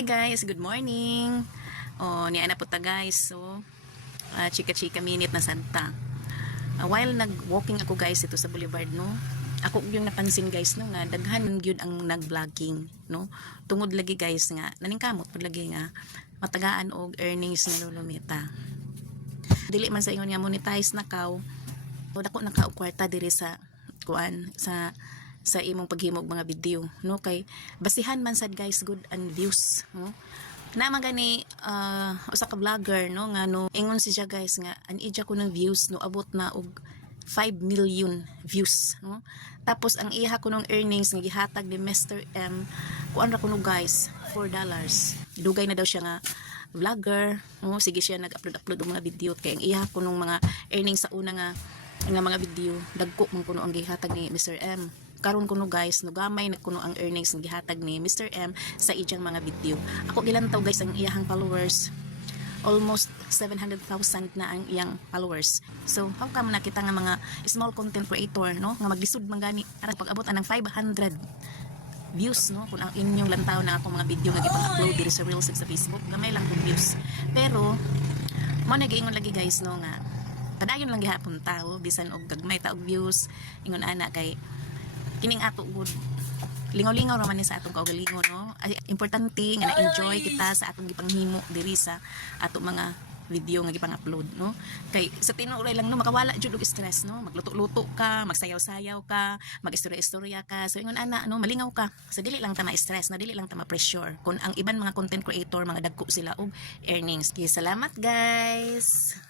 Hi guys, good morning. Niya na po ta guys. So, chika-chika minute na santa. While nag-walking ako guys ito sa boulevard, no. Ako yung napansin guys no nga daghan gyud ang nag-vlogging, no. Tungod lagi guys nga naningkamot pud lagi nga matagaan og earnings na lulumita. Dili man sa ingon nga monetize na kaw. O dako na ka og kwarta diri sa kuan sa imong paghimog mga video, no, kay basihan man sad guys good and views, no. Na magani usa ka vlogger, no, nga no ingon siya guys nga an ija ko ng views no abot na og 5 million views, no. Tapos ang iha ko ng earnings nga gihatag ni Mr. M kuan ra kuno guys $4. Dugay na daw siya nga vlogger, no. Sige siya nag-upload og mga video kay ang iha ko ng mga earnings sa una nga mga video dagko man kuno ang gihatag ni Mr. M. Karon kuno guys no gamay na kuno ang earnings ng gihatag ni Mr. M sa iyang mga video. Ako gilantaw guys ang iyang followers almost 700,000 na ang iyang followers. So how come nakita nga mga small content creator, no, nga maglisod man gani aron pag-abot anang 500 views, no, kung ang inyong lantaw na ako mga video nga gipang-upload diri sa Reels sa Facebook gamay lang kung views. Pero mo nag-iingon lagi guys no nga padayon lang gihapon tao bisan og gagmay ta og views ingon ana kay kining ato good lingaw-lingaw raman ni sa atong kaugalingon, no. Ay, importante nga na-enjoy kita sa atong gipanghimo diri sa ato mga video nga gipang-upload, no. Kay sa tinuod lang no makawala jud og stress, no. Magluto-luto ka, magsayaw-sayaw ka, magistorya-istorya ka. So ingon ana no malingaw ka. Sa dili lang ta ma-stress, na dili lang ta ma-pressure. Kung ang iban mga content creator mga dagko sila og earnings. Kay salamat guys.